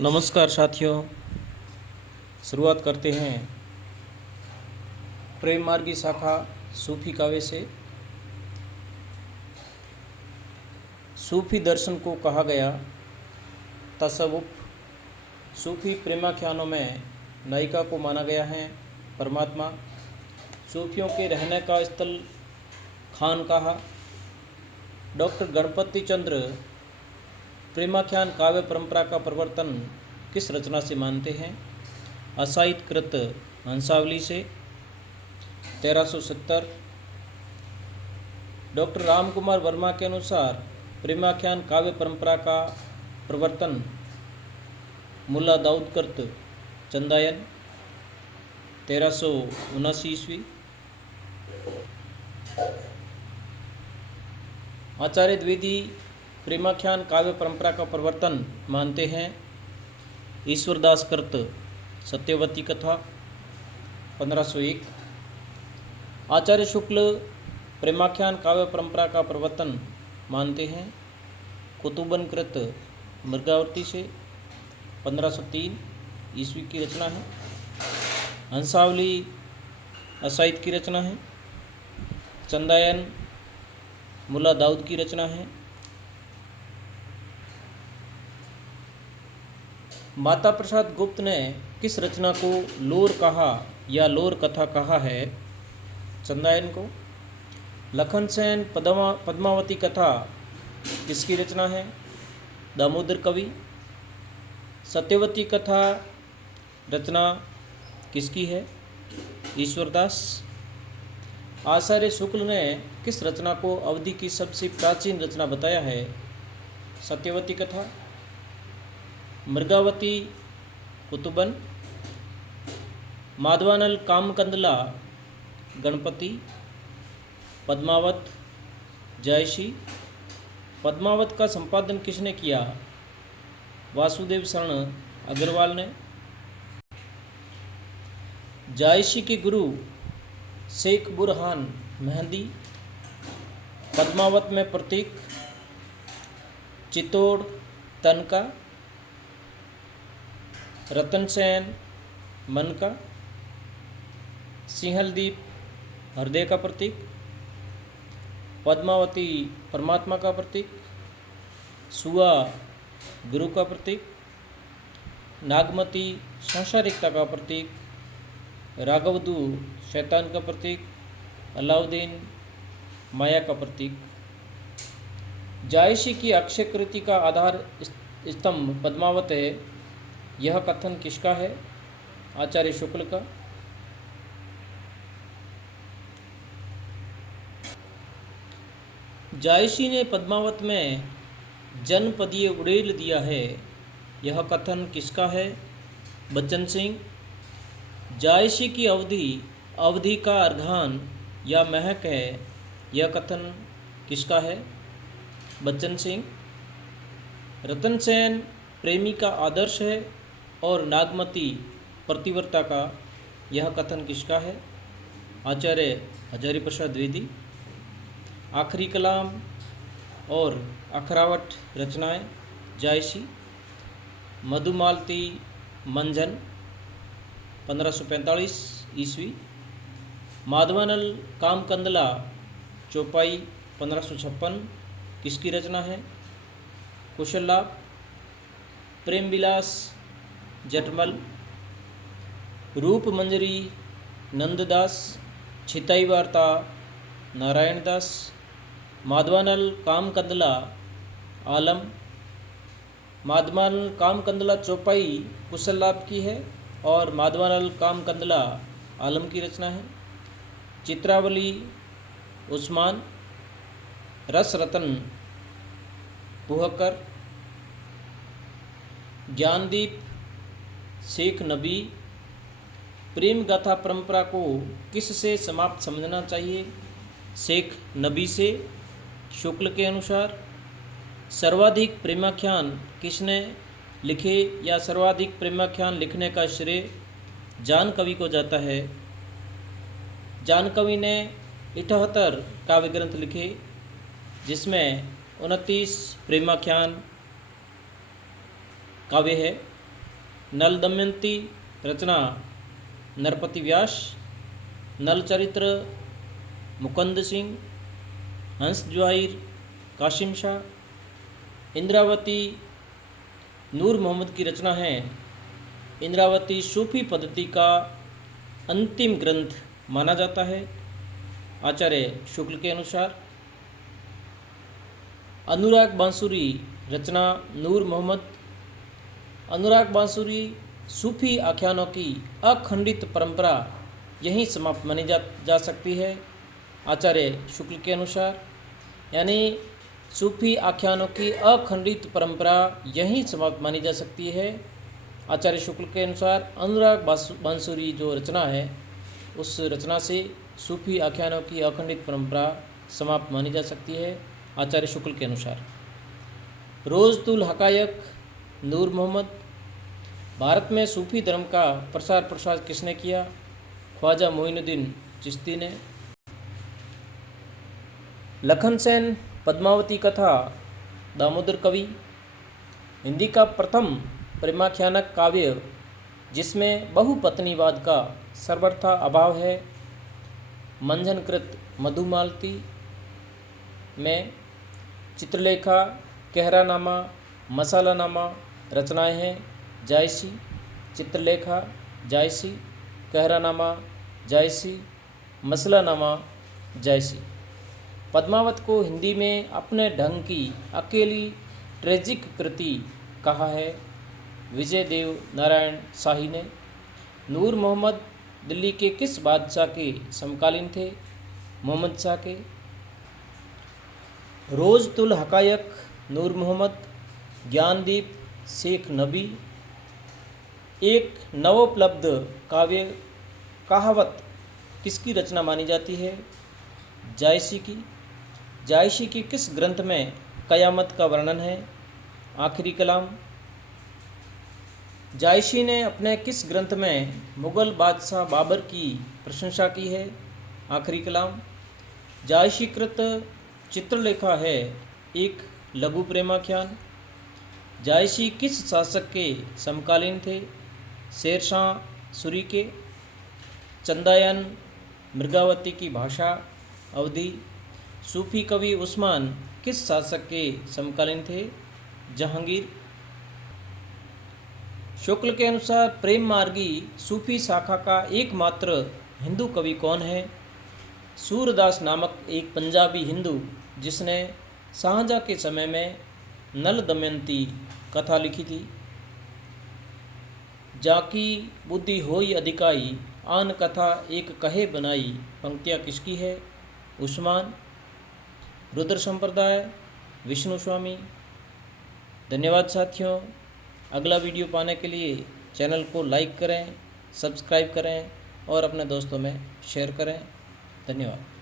नमस्कार साथियों। शुरुआत करते हैं प्रेम मार्गी शाखा सूफी काव्य से। सूफी दर्शन को कहा गया तसव्वुफ। सूफी प्रेमाख्यानों में नायिका को माना गया है परमात्मा। सूफियों के रहने का स्थल खानकाहा। डॉक्टर गणपति चंद्र प्रेमाख्यान काव्य परंपरा का प्रवर्तन किस रचना से मानते हैं? असाहित्यकृत हंसावली से 1370। डॉक्टर रामकुमार वर्मा के अनुसार प्रेमाख्यान काव्य परंपरा का प्रवर्तन मुल्ला दाऊदकर्त चंदायन 1379 ईस्वी। आचार्य द्विवेदी प्रेमाख्यान काव्य परंपरा का प्रवर्तन मानते हैं ईश्वरदास कृत सत्यवती कथा 1501। आचार्य शुक्ल प्रेमाख्यान काव्य परंपरा का प्रवर्तन मानते हैं कुतुबन कृत मृगावर्ती से 1503 ईस्वी की रचना है। हंसावली असाहित्य की रचना है। चंदायन मुल्ला दाऊद की रचना है। माता प्रसाद गुप्त ने किस रचना को लोर कहा या लोर कथा कहा है? चंदायन को। लखन सेन पद्मावती कथा किसकी रचना है? दामोदर कवि। सत्यवती कथा रचना किसकी है? ईश्वरदास। आचार्य शुक्ल ने किस रचना को अवधि की सबसे प्राचीन रचना बताया है? सत्यवती कथा। मृगावती कुतुबन। माधवानल कामकंदला गणपति। पद्मावत जयसी। पद्मावत का संपादन किसने किया? वासुदेव शरण अग्रवाल ने। जायसी के गुरु शेख बुरहान मेहंदी। पद्मावत में प्रतीक चित्तौड़ तनका। रतन सेन मन का। सिंहलदीप हृदय का प्रतीक। पद्मावती परमात्मा का प्रतीक। सुआ गुरु का प्रतीक। नागमती सांसारिकता का प्रतीक। राघवदू शैतान का प्रतीक। अलाउद्दीन माया का प्रतीक। जायसी की अक्षय कृति का आधार स्तंभ पद्मावत है, यह कथन किसका है? आचार्य शुक्ल का। जायसी ने पद्मावत में जनपदीय उड़ेल दिया है, यह कथन किसका है? बच्चन सिंह। जायसी की अवधि का अर्घान या महक है, यह कथन किसका है? बच्चन सिंह। रतन सेन प्रेमी का आदर्श है और नागमती प्रतिवर्ता का, यह कथन किसका है? आचार्य हजारी प्रसाद द्विवेदी। आखिरी कलाम और अखरावट रचनाएं जायसी। मधुमालती मंजन 1545 ईस्वी। माधवानल कामकंदला चौपाई 1556 किसकी रचना है? कुशललाभ। प्रेम विलास जटमल। रूप मंजरी नंददास। छिताई वार्ता नारायण दास। माधवानल कामकंदला आलम। माधवानल कामकंदला चौपाई कुशललाभ की है और माधवानल कामकंदला आलम की रचना है। चित्रावली उस्मान। रस रतन पुहकर। ज्ञानदीप शेख नबी। प्रेम गाथा परंपरा को किससे समाप्त समझना चाहिए? शेख नबी से शुक्ल के अनुसार। सर्वाधिक प्रेमाख्यान किसने लिखे या सर्वाधिक प्रेमाख्यान लिखने का श्रेय जान कवि को जाता है? जान कवि ने 78 काव्य ग्रंथ लिखे, जिसमें 29 प्रेमाख्यान काव्य है। नल दमयंती रचना नरपति व्यास, नल चरित्र मुकुंद सिंह, हंस जवाहिर कासिम शाह, इंद्रावती नूर मोहम्मद की रचना है। इंद्रावती सूफी पद्धति का अंतिम ग्रंथ माना जाता है आचार्य शुक्ल के अनुसार। अनुराग बांसुरी रचना नूर मोहम्मद। अनुराग बांसुरी सूफी आख्यानों की अखंडित परंपरा यहीं समाप्त मानी जा सकती है आचार्य शुक्ल के अनुसार। यानी सूफी आख्यानों की अखंडित परंपरा यहीं समाप्त मानी जा सकती है आचार्य शुक्ल के अनुसार। अनुराग बांसुरी जो रचना है उस रचना से सूफी आख्यानों की अखंडित परंपरा समाप्त मानी जा सकती है आचार्य शुक्ल के अनुसार। रोज़तुल हकायक नूर मोहम्मद। भारत में सूफी धर्म का प्रसार प्रसार किसने किया? ख्वाजा मोइनुद्दीन चिश्ती ने। लखन सेन पद्मावती कथा दामोदर कवि। हिंदी का प्रथम प्रेमाख्यानक काव्य जिसमें बहुपत्नीवाद का सर्वथा अभाव है। मंझनकृत मधुमालती में चित्रलेखा, कहरानामा, मसालानामा रचनाएं हैं। जायसी, चित्रलेखा जायसी, कहरानामा जायसी, मसलानामा जायसी। पद्मावत को हिंदी में अपने ढंग की अकेली ट्रेजिक कृति कहा है विजय देव नारायण शाही ने। नूर मोहम्मद दिल्ली के किस बादशाह के समकालीन थे? मोहम्मद शाह के। रोज़तुल हकायक नूर मोहम्मद। ज्ञानदीप शेख नबी। एक नवोपलब्ध काव्य कहावत किसकी रचना मानी जाती है? जायसी की। जायसी की किस ग्रंथ में कयामत का वर्णन है? आखिरी कलाम। जायसी ने अपने किस ग्रंथ में मुग़ल बादशाह बाबर की प्रशंसा की है? आखिरी कलाम। जायसीकृत चित्रलेखा है एक लघु प्रेमाख्यान। जायसी किस शासक के समकालीन थे? शेरशाह सूरी के। चंदायन मृगावती की भाषा अवधी। सूफी कवि उस्मान किस शासक के समकालीन थे? जहांगीर। शुक्ल के अनुसार प्रेम मार्गी सूफी शाखा का एकमात्र हिंदू कवि कौन है? सूरदास नामक एक पंजाबी हिंदू जिसने शाहजहाँ के समय में नल दमयंती कथा लिखी थी। जाकी बुद्धि होई अधिकाई आन कथा एक कहे बनाई पंक्तियाँ किसकी है? उस्मान। रुद्र संप्रदाय विष्णु स्वामी। धन्यवाद साथियों। अगला वीडियो पाने के लिए चैनल को लाइक करें, सब्सक्राइब करें और अपने दोस्तों में शेयर करें। धन्यवाद।